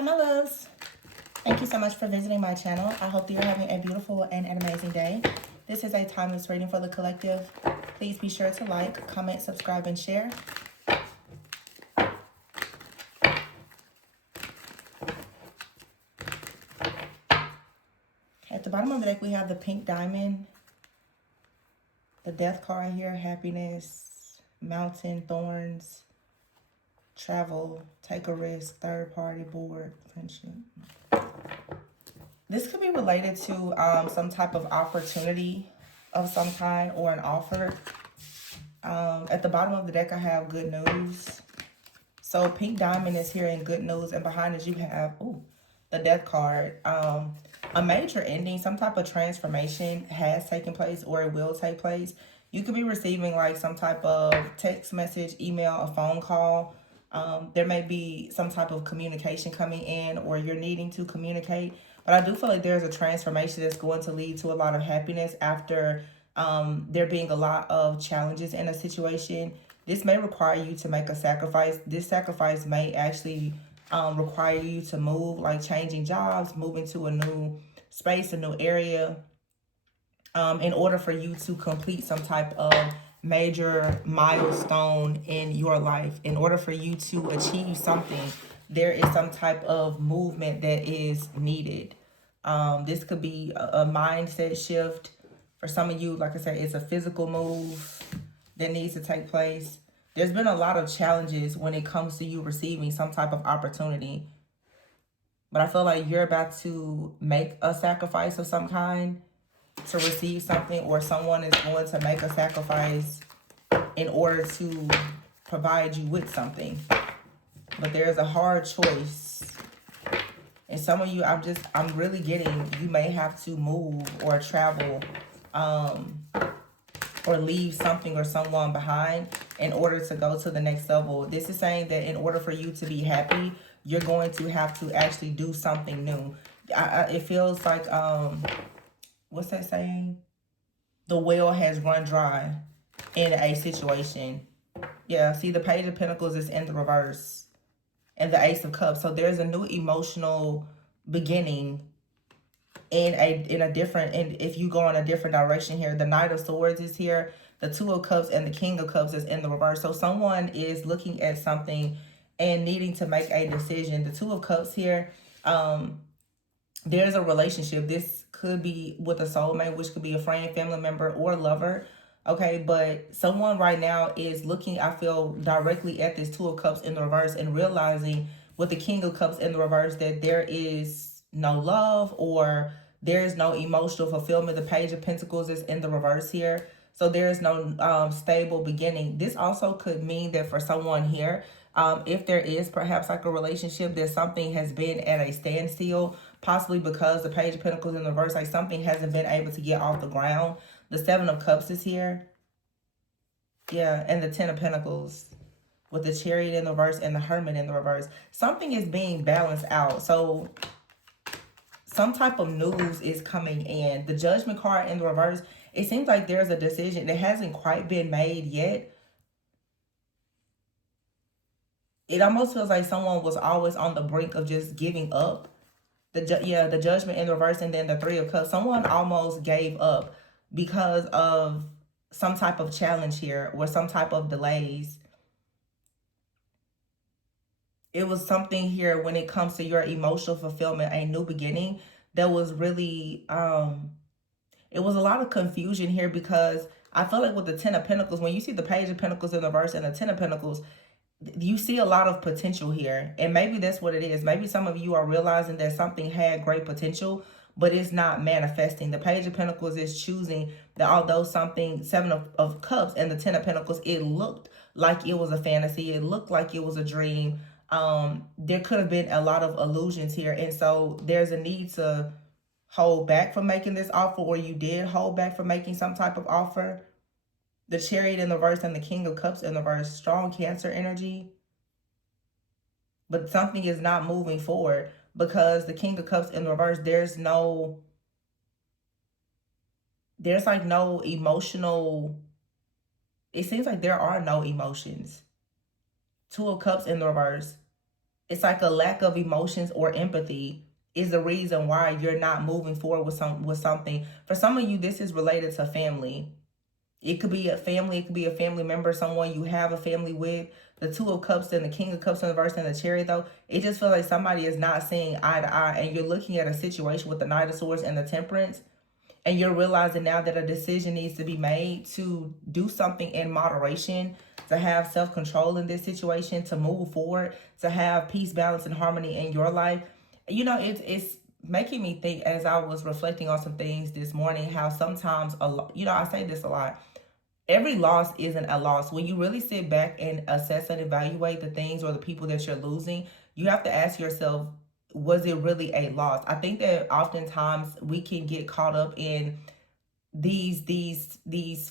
Hi, my loves. Thank you so much for visiting my channel. I hope that you're having a beautiful and an amazing day. This is a timeless reading for the collective. Please be sure to like, comment, subscribe, and share. At the bottom of the deck, we have the pink diamond, the death card here, happiness, mountain, thorns, travel, take a risk, third party, board, friendship. This could be related to some type of opportunity of some kind or an offer. At the bottom of the deck, I have good news. So pink diamond is here in good news, and behind it you have the death card. A major ending, some type of transformation has taken place or it will take place. You could be receiving like some type of text message, email, a phone call. There may be some type of communication coming in, or you're needing to communicate. But I do feel like there's a transformation that's going to lead to a lot of happiness after there being a lot of challenges in a situation. This may require you to make a sacrifice. This sacrifice may actually require you to move, like changing jobs, moving to a new space, a new area, in order for you to complete some type of major milestone in your life. In order for you to achieve something, there is some type of movement that is needed. This could be a mindset shift. For some of you, like I said, it's a physical move that needs to take place. There's been a lot of challenges when it comes to you receiving some type of opportunity. But I feel like you're about to make a sacrifice of some kind to receive something, or someone is going to make a sacrifice in order to provide you with something. But there's a hard choice. And some of you, I'm really getting, you may have to move or travel, or leave something or someone behind in order to go to the next level. This is saying that in order for you to be happy, you're going to have to actually do something new. It feels like, what's that saying? The well has run dry in a situation. Yeah, see, the Page of Pentacles is in the reverse, and the Ace of Cups. So there's a new emotional beginning in a different, and if you go in a different direction here. The Knight of Swords is here, the Two of Cups and the King of Cups is in the reverse. So someone is looking at something and needing to make a decision. The Two of Cups here, there's a relationship. This could be with a soulmate, which could be a friend, family member, or lover. Okay, but someone right now is looking, I feel, directly at this Two of Cups in the reverse and realizing with the King of Cups in the reverse that there is no love, or there is no emotional fulfillment. The Page of Pentacles is in the reverse here. So there is no stable beginning. This also could mean that for someone here, if there is perhaps like a relationship, that something has been at a standstill, possibly because the Page of Pentacles in the reverse, like something hasn't been able to get off the ground. The Seven of Cups is here. Yeah, and the Ten of Pentacles with the Chariot in the reverse and the Hermit in the reverse. Something is being balanced out. So some type of news is coming in. The Judgment card in the reverse, it seems like there's a decision that hasn't quite been made yet. It almost feels like someone was always on the brink of just giving up. The Judgment in the reverse, and then the Three of Cups. Someone almost gave up because of some type of challenge here, or some type of delays. It was something here when it comes to your emotional fulfillment, a new beginning. That was really, it was a lot of confusion here, because I feel like with the Ten of Pentacles, when you see the Page of Pentacles in the reverse and the Ten of Pentacles, you see a lot of potential here. And maybe that's what it is. Maybe some of you are realizing that something had great potential, but it's not manifesting. The Page of Pentacles is choosing that although something, Seven of Cups and the Ten of Pentacles, it looked like it was a fantasy, it looked like it was a dream, there could have been a lot of illusions here. And so there's a need to hold back from making this offer, or you did hold back from making some type of offer. The Chariot in the reverse and the King of Cups in the reverse, strong Cancer energy. But something is not moving forward, because the King of Cups in the reverse, there's like no emotional, it seems like there are no emotions. Two of Cups in the reverse it's like a lack of emotions or empathy is the reason why you're not moving forward with something. For some of you, this is related to family. It could be a family, it could be a family member, someone you have a family with. The Two of Cups and the King of Cups in the verse and the Chariot, though, it just feels like somebody is not seeing eye to eye, and you're looking at a situation with the Knight of Swords and the Temperance, and you're realizing now that a decision needs to be made to do something in moderation, to have self-control in this situation, to move forward, to have peace, balance, and harmony in your life. You know, it's making me think, as I was reflecting on some things this morning, how sometimes, you know, I say this a lot, every loss isn't a loss. When you really sit back and assess and evaluate the things or the people that you're losing, you have to ask yourself, was it really a loss? I think that oftentimes we can get caught up in these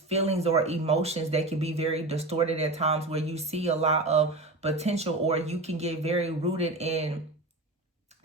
feelings or emotions that can be very distorted at times, where you see a lot of potential, or you can get very rooted in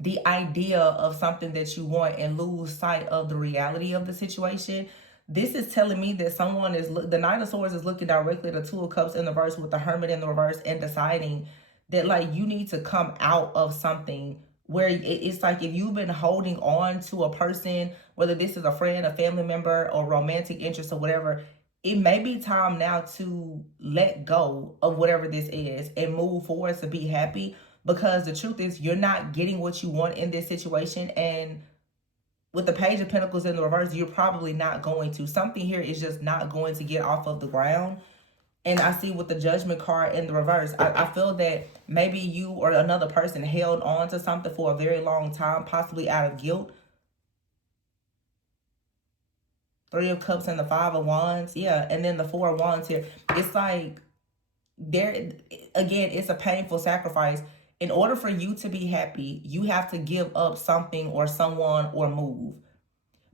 the idea of something that you want and lose sight of the reality of the situation. This is telling me that someone is, the Knight of Swords is looking directly at the Two of Cups in the reverse with the Hermit in the reverse, and deciding that, like, you need to come out of something where it's like, if you've been holding on to a person, whether this is a friend, a family member, or romantic interest or whatever, it may be time now to let go of whatever this is and move forward to be happy. Because the truth is, you're not getting what you want in this situation. And with the Page of Pentacles in the reverse, you're probably not going to. Something here is just not going to get off of the ground. And I see with the Judgment card in the reverse, I feel that maybe you or another person held on to something for a very long time, possibly out of guilt. Three of Cups and the Five of Wands. Yeah, and then the Four of Wands here. It's like, there, again, it's a painful sacrifice. In order for you to be happy, you have to give up something or someone or move.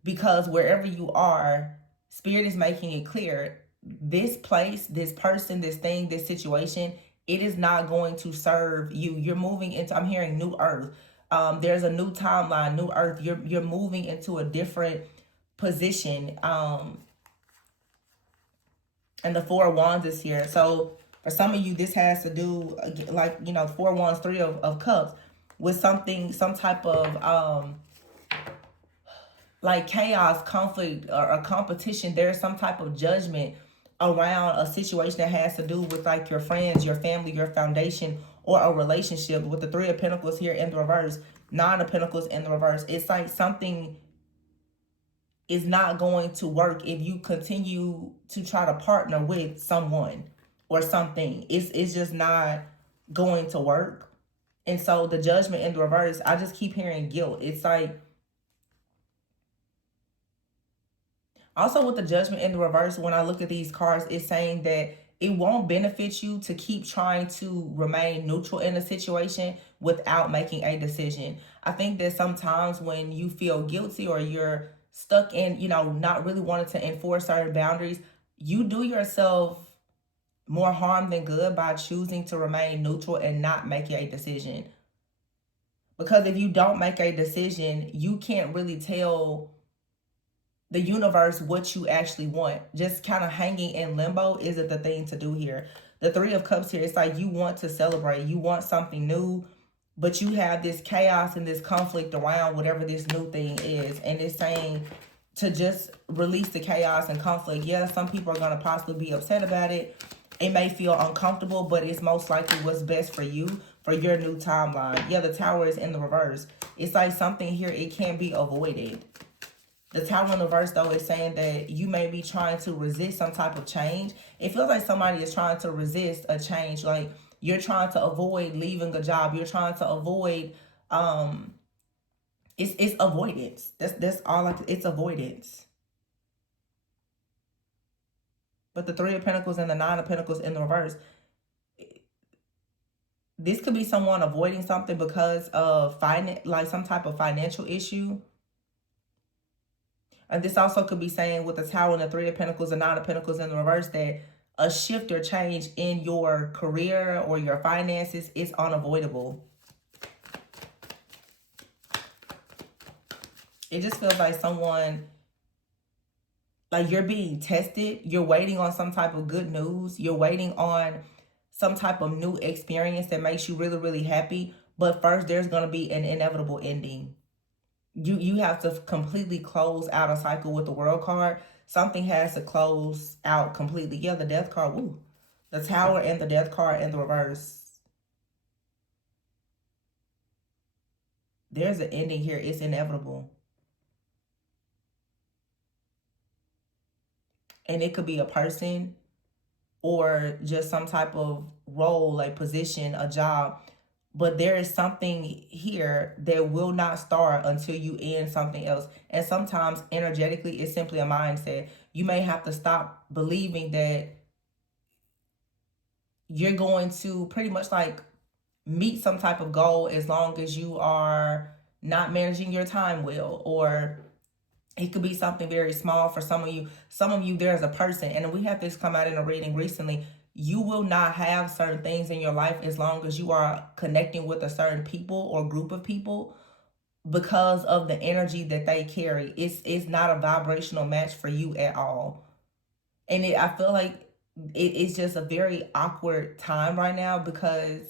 Because wherever you are, Spirit is making it clear, this place, this person, this thing, this situation, it is not going to serve you. You're moving into, I'm hearing new earth. There's a new timeline, new earth. You're moving into a different position. And the Four of Wands is here. So for some of you, this has to do, like, you know, Four of Wands, Three of Cups, with something, some type of like chaos, conflict, or a competition. There's some type of judgment around a situation that has to do with, like, your friends, your family, your foundation, or a relationship. With the Three of Pentacles here in the reverse, Nine of Pentacles in the reverse, it's like something is not going to work if you continue to try to partner with someone or something. It's just not going to work. And so the Judgment in the reverse, I just keep hearing guilt. It's like, also with the Judgment in the reverse, when I look at these cards, it's saying that it won't benefit you to keep trying to remain neutral in a situation without making a decision. I think that sometimes when you feel guilty, or you're stuck in, you know, not really wanting to enforce certain boundaries, you do yourself more harm than good by choosing to remain neutral and not making a decision. Because if you don't make a decision, you can't really tell the universe what you actually want. Just kind of hanging in limbo isn't the thing to do here. The Three of Cups here, it's like you want to celebrate, you want something new, but you have this chaos and this conflict around whatever this new thing is. And it's saying to just release the chaos and conflict. Yeah, some people are going to possibly be upset about it. It may feel uncomfortable, but it's most likely what's best for you, for your new timeline. Yeah, the Tower is in the reverse. It's like something here, it can't be avoided. The Tower in the reverse, though, is saying that you may be trying to resist some type of change. It feels like somebody is trying to resist a change. Like, you're trying to avoid leaving a job. You're trying to avoid, it's avoidance. That's all, it's avoidance. But the Three of Pentacles and the Nine of Pentacles in the reverse, this could be someone avoiding something because of like some type of financial issue. And this also could be saying, with the Tower and the Three of Pentacles and Nine of Pentacles in the reverse, that a shift or change in your career or your finances is unavoidable. It just feels like someone, like, you're being tested. You're waiting on some type of good news. You're waiting on some type of new experience that makes you really, really happy. But first, there's going to be an inevitable ending. You have to completely close out a cycle with the World card. Something has to close out completely. Yeah, the Death card. Woo. The Tower and the Death card in the reverse. There's an ending here. It's inevitable. And it could be a person or just some type of role, a position, a job. But there is something here that will not start until you end something else. And sometimes energetically, it's simply a mindset. You may have to stop believing that you're going to pretty much like meet some type of goal as long as you are not managing your time well, or it could be something very small for some of you. Some of you, there's a person, and we had this come out in a reading recently. You will not have certain things in your life as long as you are connecting with a certain people or group of people, because of the energy that they carry. It's not a vibrational match for you at all. And I feel like it's just a very awkward time right now, because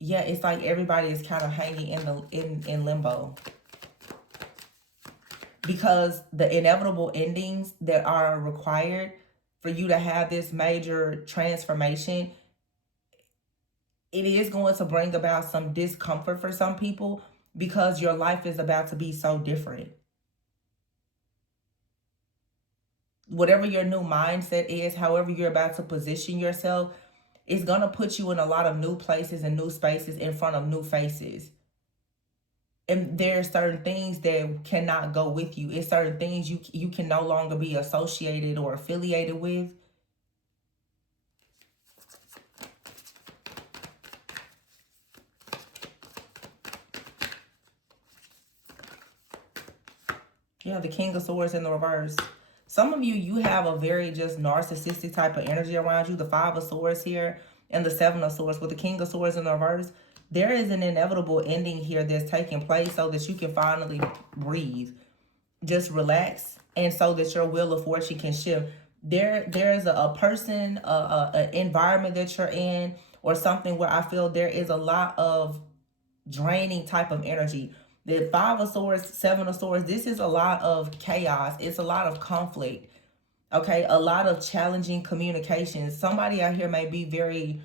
yeah, it's like everybody is kind of hanging in limbo, because the inevitable endings that are required for you to have this major transformation, it is going to bring about some discomfort for some people, because your life is about to be so different. Whatever your new mindset is, however you're about to position yourself, it's going to put you in a lot of new places and new spaces in front of new faces. And there are certain things that cannot go with you. It's certain things you can no longer be associated or affiliated with. Yeah, the King of Swords in the reverse. Some of you, you have a very just narcissistic type of energy around you. The Five of Swords here and the Seven of Swords with the King of Swords in the reverse. There is an inevitable ending here that's taking place so that you can finally breathe. Just relax, and so that your wheel of fortune can shift. There's a person, an environment that you're in, or something where I feel there is a lot of draining type of energy. The Five of Swords, Seven of Swords, this is a lot of chaos. It's a lot of conflict. Okay, a lot of challenging communications. Somebody out here may be very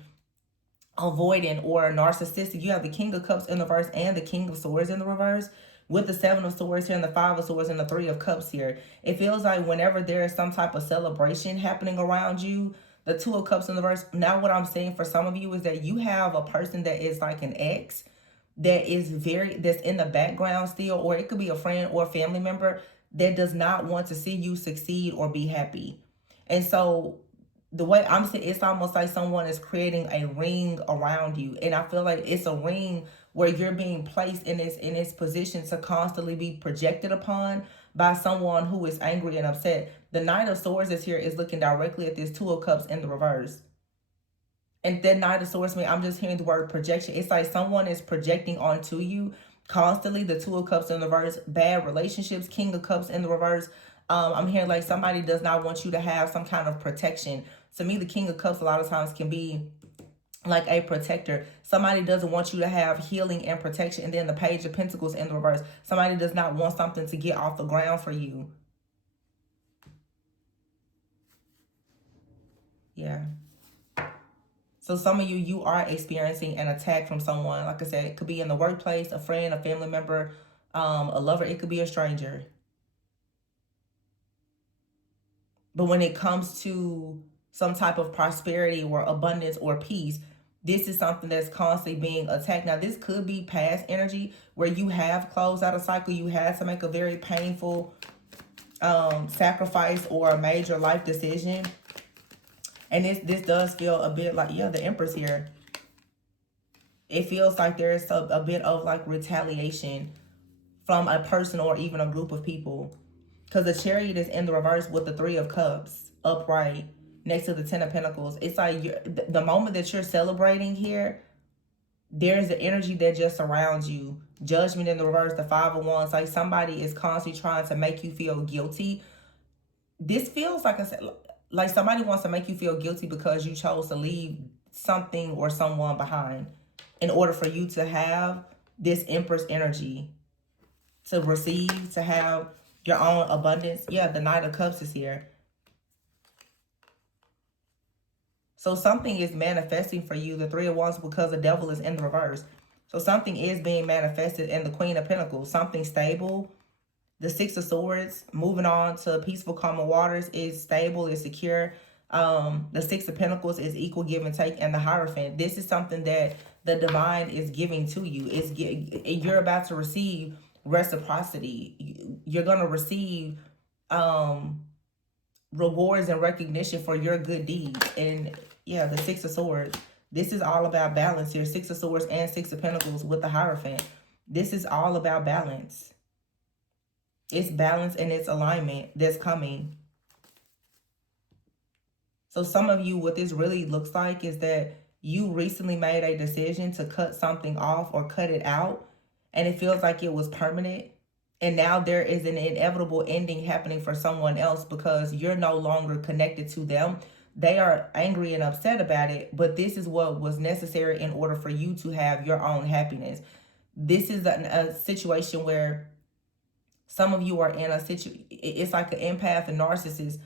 avoidant or narcissistic. You have the King of Cups in the reverse and the King of Swords in the reverse, with the Seven of Swords here and the Five of Swords and the Three of Cups here. It feels like whenever there is some type of celebration happening around you, the Two of Cups in the reverse. Now what I'm saying for some of you is that you have a person that is like an ex that is that's in the background still, or it could be a friend or a family member that does not want to see you succeed or be happy. And so the way I'm saying, it's almost like someone is creating a ring around you. And I feel like it's a ring where you're being placed in this position to constantly be projected upon by someone who is angry and upset. The Knight of Swords is here, is looking directly at this Two of Cups in the reverse. And that Knight of Swords, I'm just hearing the word projection. It's like someone is projecting onto you constantly. The Two of Cups in the reverse, bad relationships, King of Cups in the reverse. I'm hearing like somebody does not want you to have some kind of protection. To me, the King of Cups a lot of times can be like a protector. Somebody doesn't want you to have healing and protection. And then the Page of Pentacles in the reverse. Somebody does not want something to get off the ground for you. Yeah. So some of you, you are experiencing an attack from someone. Like I said, it could be in the workplace, a friend, a family member, a lover. It could be a stranger. But when it comes to some type of prosperity or abundance or peace, this is something that's constantly being attacked. Now, this could be past energy where you have closed out a cycle. You had to make a very painful sacrifice or a major life decision. And this does feel a bit like, yeah, the Empress here. It feels like there is a bit of like retaliation from a person or even a group of people. Because the Chariot is in the reverse with the Three of Cups upright next to the Ten of Pentacles. It's like the moment that you're celebrating here, there's the energy that just surrounds you. Judgment in the reverse, the Five of Wands. Like somebody is constantly trying to make you feel guilty. This feels like I said, like somebody wants to make you feel guilty because you chose to leave something or someone behind in order for you to have this Empress energy, to receive, to have your own abundance. Yeah, the Knight of Cups is here. So something is manifesting for you, the Three of Wands, because the Devil is in the reverse. So something is being manifested, in the Queen of Pentacles. Something stable. The Six of Swords, moving on to peaceful, calm waters, is stable, is secure. The Six of Pentacles is equal give and take, and the Hierophant. This is something that the divine is giving to you. You're about to receive reciprocity. You're going to receive rewards and recognition for your good deeds. And yeah, the Six of Swords. This is all about balance here. Six of Swords and Six of Pentacles with the Hierophant. This is all about balance. It's balance and it's alignment that's coming. So some of you, what this really looks like is that you recently made a decision to cut something off or cut it out, and it feels like it was permanent. And now there is an inevitable ending happening for someone else because you're no longer connected to them. They are angry and upset about it, but this is what was necessary in order for you to have your own happiness. This is a situation where some of you are in a situation, it's like an empath and narcissist.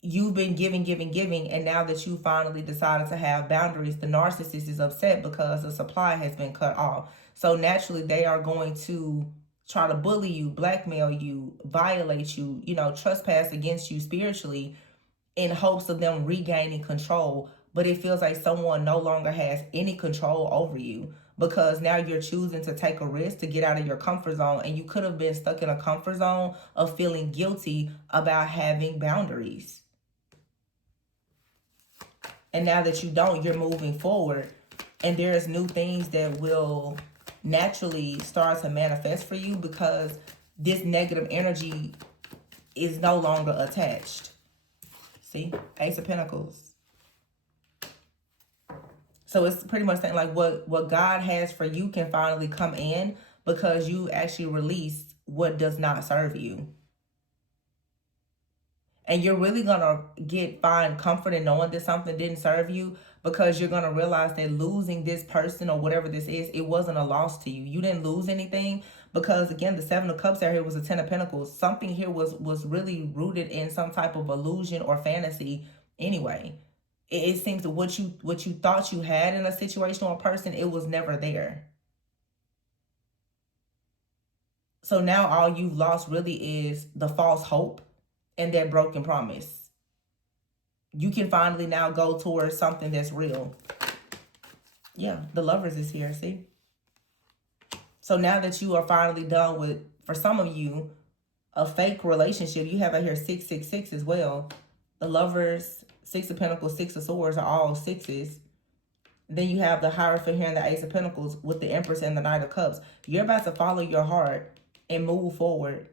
You've been giving, and now that you finally decided to have boundaries, the narcissist is upset because the supply has been cut off. So naturally, they are going to try to bully you, blackmail you, violate you, trespass against you spiritually in hopes of them regaining control. But it feels like someone no longer has any control over you because now you're choosing to take a risk to get out of your comfort zone. And you could have been stuck in a comfort zone of feeling guilty about having boundaries. And now that you don't, you're moving forward. And there's new things that will naturally start to manifest for you because this negative energy is no longer attached. See? Ace of Pentacles. So it's pretty much saying like what God has for you can finally come in because you actually released what does not serve you. And you're really going to find comfort in knowing that something didn't serve you because you're going to realize that losing this person or whatever this is, it wasn't a loss to you. You didn't lose anything because, again, the Seven of Cups out here was a Ten of Pentacles. Something here was really rooted in some type of illusion or fantasy anyway. It seems that what you thought you had in a situation or a person, it was never there. So now all you've lost really is the false hope and that broken promise. You can finally now go towards something that's real. Yeah, the Lovers is here, see? So now that you are finally done with, for some of you, a fake relationship, you have out here 666 as well. The Lovers, Six of Pentacles, Six of Swords are all sixes. Then you have the Hierophant here and the Ace of Pentacles with the Empress and the Knight of Cups. You're about to follow your heart and move forward.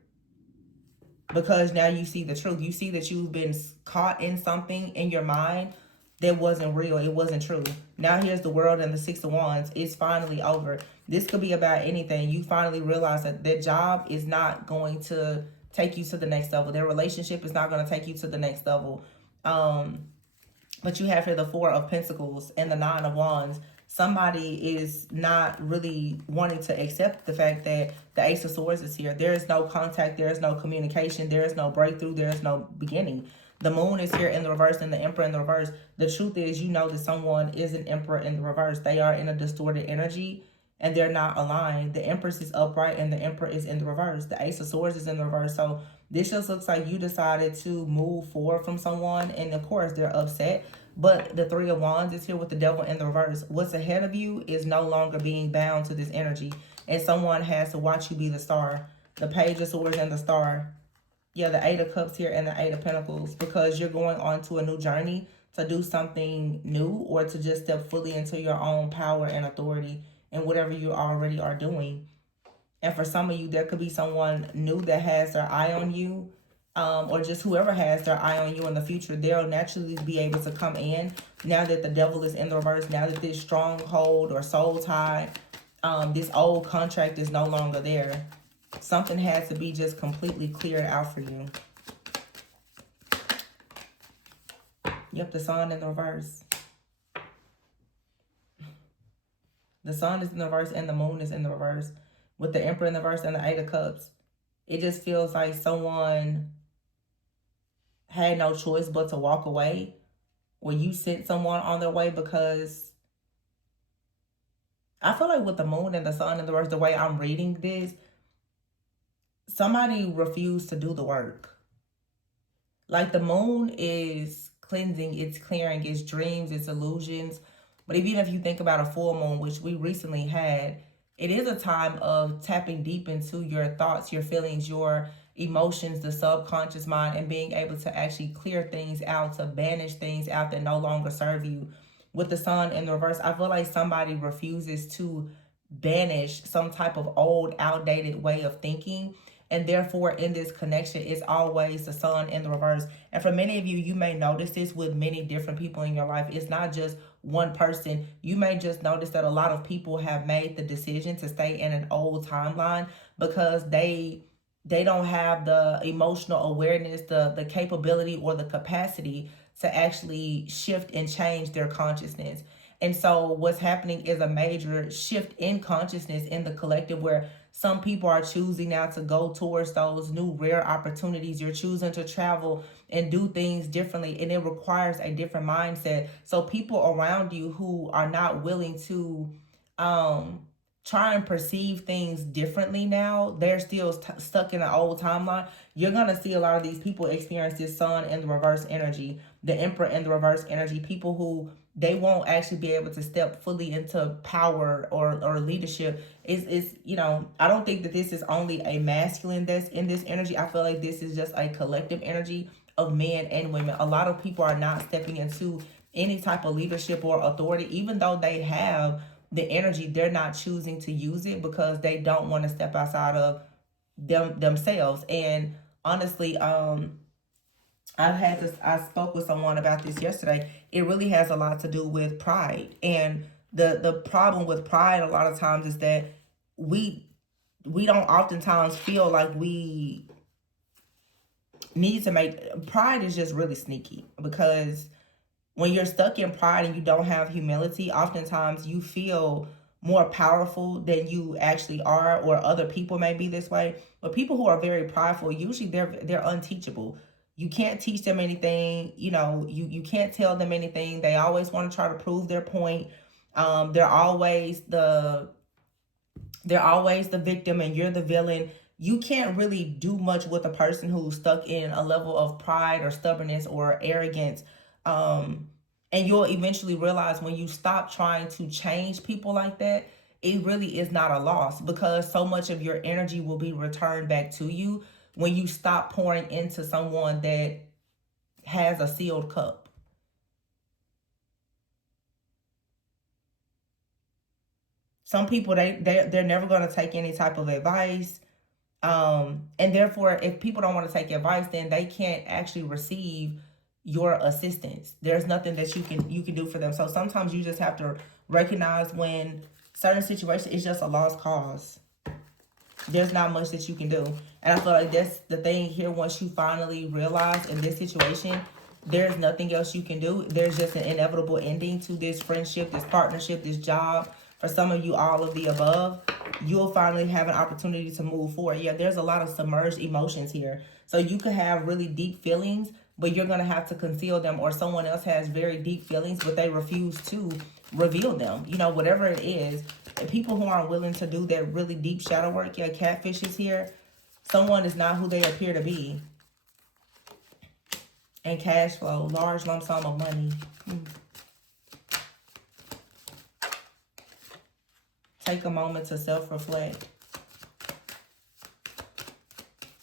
Because now you see the truth. You see that you've been caught in something in your mind that wasn't real. It wasn't true. Now here's the World and the Six of Wands. It's finally over. This could be about anything. You finally realize that that job is not going to take you to the next level. Their relationship is not going to take you to the next level. But you have here the Four of Pentacles and the Nine of Wands. Somebody is not really wanting to accept the fact that the Ace of Swords is here. There is no contact. There is no communication. There is no breakthrough. There is no beginning. The Moon is here in the reverse and the Emperor in the reverse. The truth is, you know that someone is an Emperor in the reverse. They are in a distorted energy and they're not aligned. The Empress is upright and the Emperor is in the reverse. The Ace of Swords is in the reverse. So this just looks like you decided to move forward from someone. And of course, they're upset. But the Three of Wands is here with the Devil in the reverse. What's ahead of you is no longer being bound to this energy. And someone has to watch you be the star. The Page of Swords and the Star. Yeah, the Eight of Cups here and the Eight of Pentacles. Because you're going on to a new journey to do something new. Or to just step fully into your own power and authority in whatever you already are doing. And for some of you, there could be someone new that has their eye on you. Or just whoever has their eye on you in the future, they'll naturally be able to come in now that the Devil is in the reverse, now that this stronghold or soul tie, this old contract is no longer there. Something has to be just completely cleared out for you. Yep, the Sun in the reverse. The sun is in the reverse and the moon is in the reverse. With the Emperor in the reverse and the Eight of Cups. It just feels like someone had no choice but to walk away. Or you sent someone on their way, because I feel like with the moon and the sun in the reverse, the way I'm reading this, somebody refused to do the work. Like the moon is cleansing, it's clearing, it's dreams, it's illusions. But even if you think about a full moon, which we recently had, it is a time of tapping deep into your thoughts, your feelings, your emotions, the subconscious mind, and being able to actually clear things out, to banish things out that no longer serve you. With the sun in the reverse, I feel like somebody refuses to banish some type of old, outdated way of thinking. And therefore, in this connection, it's always the sun in the reverse. And for many of you, you may notice this with many different people in your life. It's not just one person. You may just notice that a lot of people have made the decision to stay in an old timeline because they don't have the emotional awareness, the capability, or the capacity to actually shift and change their consciousness. And so what's happening is a major shift in consciousness in the collective, where some people are choosing now to go towards those new rare opportunities. You're choosing to travel and do things differently, and it requires a different mindset. So people around you who are not willing to try and perceive things differently now, they're still stuck in an old timeline. You're going to see a lot of these people experience this sun in the reverse energy, the Emperor in the reverse energy, people who they won't actually be able to step fully into power or leadership. Is I don't think that this is only a masculine that's in this energy. I feel like this is just a collective energy of men and women. A lot of people are not stepping into any type of leadership or authority, even though they have the energy. They're not choosing to use it because they don't want to step outside of themselves. And honestly, I spoke with someone about this yesterday. It really has a lot to do with pride. And the problem with pride a lot of times is that we don't oftentimes feel like we need to make pride is just really sneaky, because when you're stuck in pride and you don't have humility, oftentimes you feel more powerful than you actually are, or other people may be this way. But people who are very prideful, usually they're unteachable. You can't teach them anything. You can't tell them anything. They always want to try to prove their point. They're always the victim and you're the villain. You can't really do much with a person who's stuck in a level of pride or stubbornness or arrogance. And you'll eventually realize when you stop trying to change people like that, it really is not a loss, because so much of your energy will be returned back to you when you stop pouring into someone that has a sealed cup. Some people, they're never going to take any type of advice. And therefore, if people don't want to take advice, then they can't actually receive your assistance. There's nothing that you can do for them. So sometimes you just have to recognize when certain situations is just a lost cause. There's not much that you can do. And I feel like that's the thing here. Once you finally realize in this situation, there's nothing else you can do. There's just an inevitable ending to this friendship, this partnership, this job. For some of you, all of the above, you'll finally have an opportunity to move forward. Yeah, there's a lot of submerged emotions here. So you could have really deep feelings, but you're going to have to conceal them. Or someone else has very deep feelings, but they refuse to reveal them. Whatever it is. And people who aren't willing to do that really deep shadow work, yeah, catfish is here. Someone is not who they appear to be. And cash flow, large lump sum of money. Take a moment to self-reflect.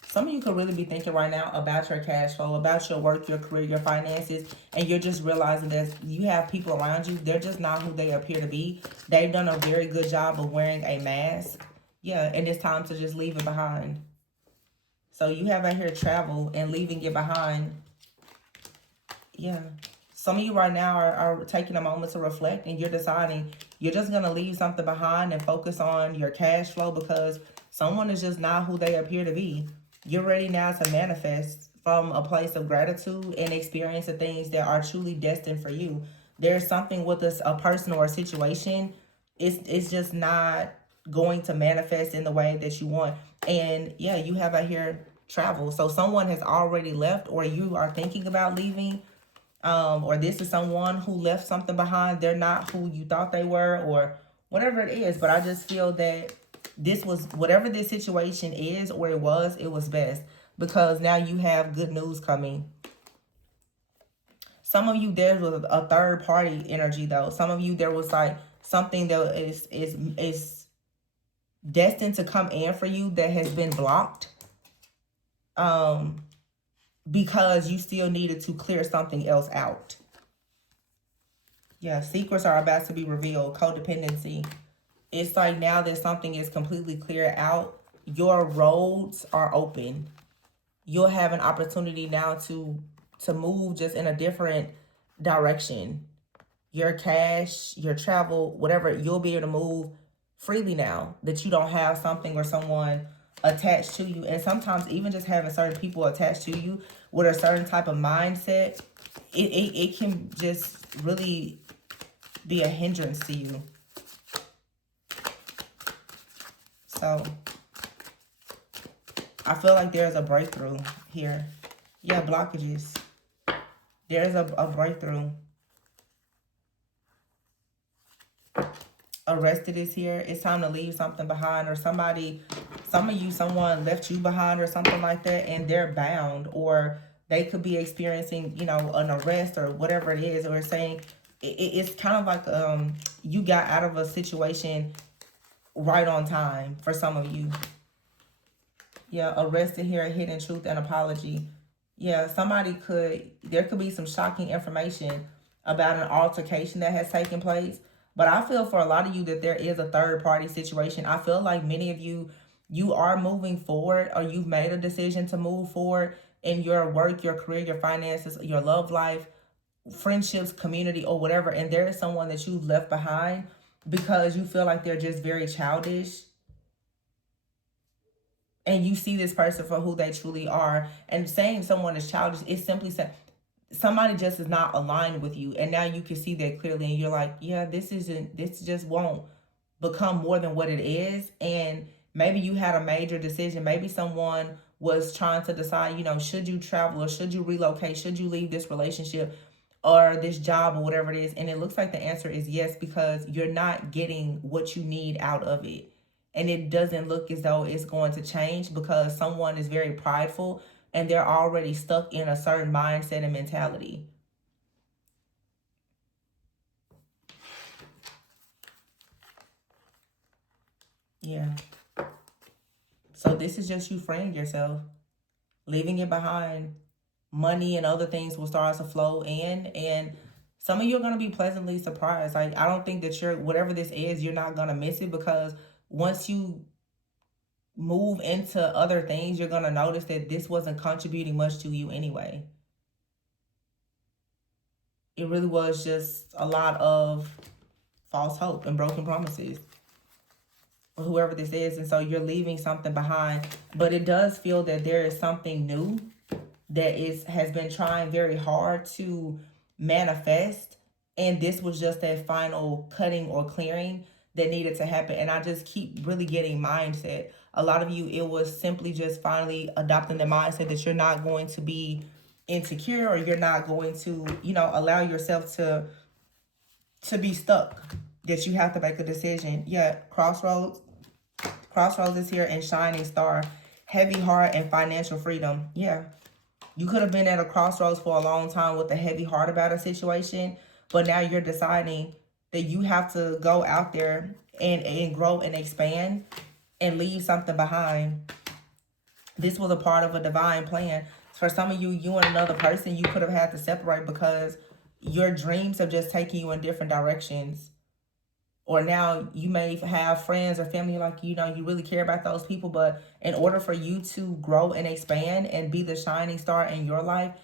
Some of you could really be thinking right now about your cash flow, about your work, your career, your finances, and you're just realizing that you have people around you. They're just not who they appear to be. They've done a very good job of wearing a mask. Yeah, and it's time to just leave it behind. So you have out here travel and leaving it behind. Yeah. Some of you right now are taking a moment to reflect, and you're deciding you're just going to leave something behind and focus on your cash flow because someone is just not who they appear to be. You're ready now to manifest from a place of gratitude and experience the things that are truly destined for you. There's something with a person or a situation it's just not going to manifest in the way that you want. And yeah, you have out here travel. So someone has already left, or you are thinking about leaving, or this is someone who left something behind. They're not who you thought they were, or whatever it is. But I just feel that this was, whatever this situation is, or it was best, because now you have good news coming. Some of you, there was a third party energy though. Some of you, there was like something that is destined to come in for you that has been blocked. Because you still needed to clear something else out. Yeah, secrets are about to be revealed. Codependency. It's like now that something is completely cleared out, your roads are open. You'll have an opportunity now to move just in a different direction. Your cash, your travel, whatever, you'll be able to move freely now that you don't have something or someone attached to you. And sometimes even just having certain people attached to you with a certain type of mindset, it can just really be a hindrance to you. So I feel like there's a breakthrough here. Yeah, blockages. There's a breakthrough. Arrested is here. It's time to leave something behind, or somebody, someone left you behind or something like that, and they're bound, or they could be experiencing, you know, an arrest or whatever it is, or saying it's kind of like you got out of a situation right on time for some of you. Yeah, arrested here, hidden truth and apology. Yeah, there could be some shocking information about an altercation that has taken place. But I feel for a lot of you that there is a third party situation. I feel like many of you are moving forward, or you've made a decision to move forward in your work, your career, your finances, your love life, friendships, community, or whatever. And there is someone that you've left behind because you feel like they're just very childish. And you see this person for who they truly are. And saying someone is childish is simply saying somebody just is not aligned with you. And now you can see that clearly, and you're like, yeah, this just won't become more than what it is. And maybe you had a major decision. Maybe someone was trying to decide, you know, should you travel, or should you relocate? Should you leave this relationship or this job, or whatever it is? And it looks like the answer is yes, because you're not getting what you need out of it. And it doesn't look as though it's going to change, because someone is very prideful and they're already stuck in a certain mindset and mentality. Yeah. So this is just you freeing yourself, leaving it behind. Money and other things will start to flow in, and some of you are going to be pleasantly surprised. Like, I don't think that whatever this is, you're not going to miss it, because once you move into other things, you're going to notice that this wasn't contributing much to you anyway. It really was just a lot of false hope and broken promises for whoever this is. And so you're leaving something behind, but it does feel that there is something new that has been trying very hard to manifest. And this was just that final cutting or clearing that needed to happen. And I just keep really getting mindset. A lot of you, it was simply just finally adopting the mindset that you're not going to be insecure, or you're not going to, you know, allow yourself to be stuck, that you have to make a decision. Yeah, crossroads is here, and shining star, heavy heart and financial freedom. Yeah. You could have been at a crossroads for a long time with a heavy heart about a situation, but now you're deciding that you have to go out there and grow and expand and leave something behind. This was a part of a divine plan. For some of you, you and another person, you could have had to separate because your dreams have just taken you in different directions. Or now you may have friends or family, like, you know, you really care about those people, but in order for you to grow and expand and be the shining star in your life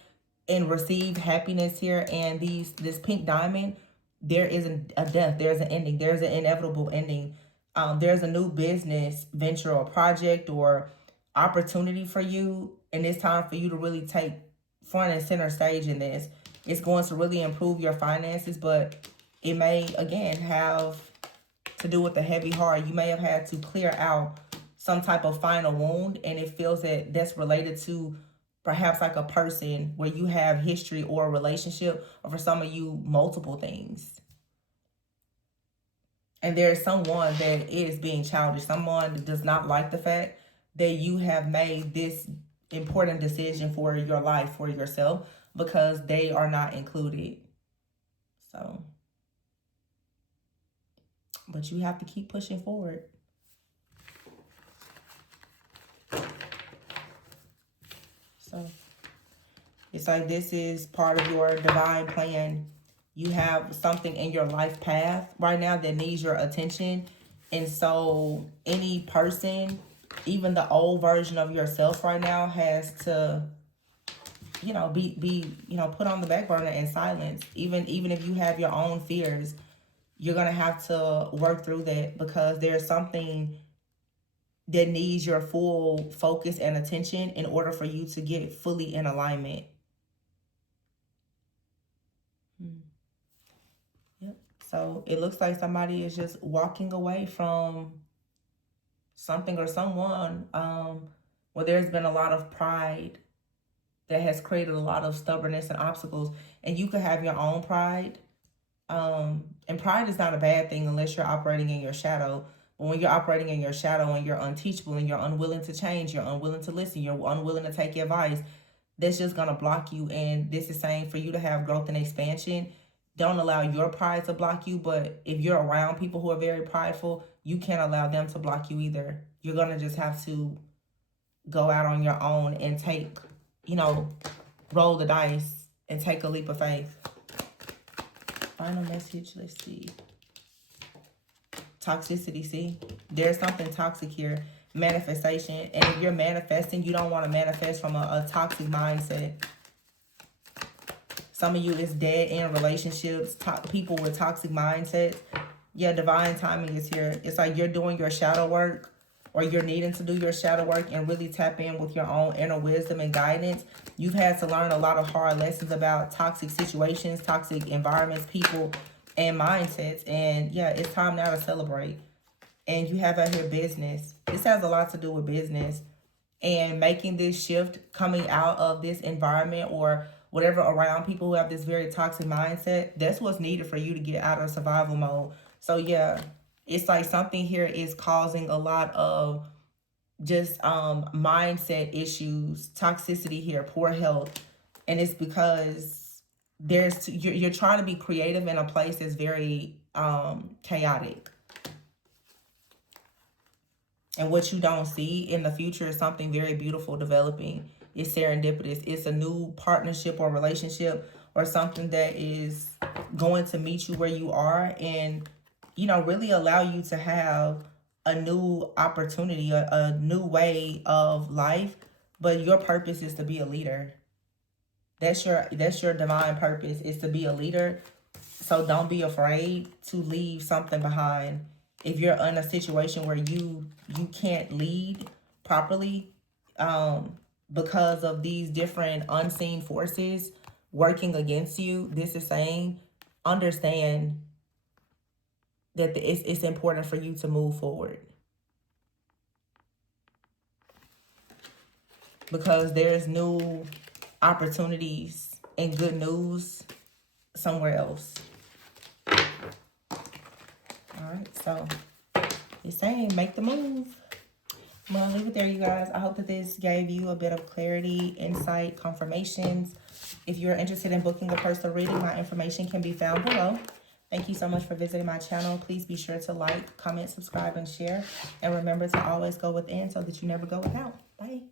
and receive happiness here and this pink diamond, there is a death, there's an ending, there's an inevitable ending. There's a new business venture or project or opportunity for you, and it's time for you to really take front and center stage in this. It's going to really improve your finances, but it may, again, have to do with a heavy heart. You may have had to clear out some type of final wound, and it feels that that's related to perhaps like a person where you have history or a relationship, or for some of you, multiple things. And there's someone that is being childish, someone that does not like the fact that you have made this important decision for your life, for yourself, because they are not included. So, but you have to keep pushing forward. So it's like this is part of your divine plan. You have something in your life path right now that needs your attention. And so any person, even the old version of yourself right now, has to, you know, be put on the back burner and silence. Even if you have your own fears, you're going to have to work through that, because there's something that needs your full focus and attention in order for you to get fully in alignment. Yep. So it looks like somebody is just walking away from something or someone where there's been a lot of pride that has created a lot of stubbornness and obstacles. And you could have your own pride. And pride is not a bad thing unless you're operating in your shadow. But when you're operating in your shadow and you're unteachable and you're unwilling to change, you're unwilling to listen, you're unwilling to take advice, that's just going to block you. And this is saying for you to have growth and expansion, don't allow your pride to block you. But if you're around people who are very prideful, you can't allow them to block you either. You're going to just have to go out on your own and take, roll the dice and take a leap of faith. Final message, let's see. Toxicity, see? There's something toxic here. Manifestation. And if you're manifesting, you don't want to manifest from a toxic mindset. Some of you is dead in relationships, people with toxic mindsets. Yeah, divine timing is here. It's like you're doing your shadow work, or you're needing to do your shadow work and really tap in with your own inner wisdom and guidance. You've had to learn a lot of hard lessons about toxic situations, toxic environments, people, and mindsets. And yeah, it's time now to celebrate. And you have out here business. This has a lot to do with business. And making this shift, coming out of this environment or whatever around people who have this very toxic mindset, that's what's needed for you to get out of survival mode. So yeah, it's like something here is causing a lot of just mindset issues, toxicity here, poor health. And it's because you're trying to be creative in a place that's very chaotic. And what you don't see in the future is something very beautiful developing. It's serendipitous. It's a new partnership or relationship or something that is going to meet you where you are and, really allow you to have a new opportunity, a new way of life. But your purpose is to be a leader. That's your divine purpose, is to be a leader. So don't be afraid to leave something behind. If you're in a situation where you can't lead properly because of these different unseen forces working against you, this is saying, understand that it's important for you to move forward. Because there's new opportunities and good news somewhere else. All right, so it's saying make the move. I'm going to leave it there, you guys. I hope that this gave you a bit of clarity, insight, confirmations. If you're interested in booking a personal reading, my information can be found below. Thank you so much for visiting my channel. Please be sure to like, comment, subscribe, and share. And remember to always go within so that you never go without. Bye.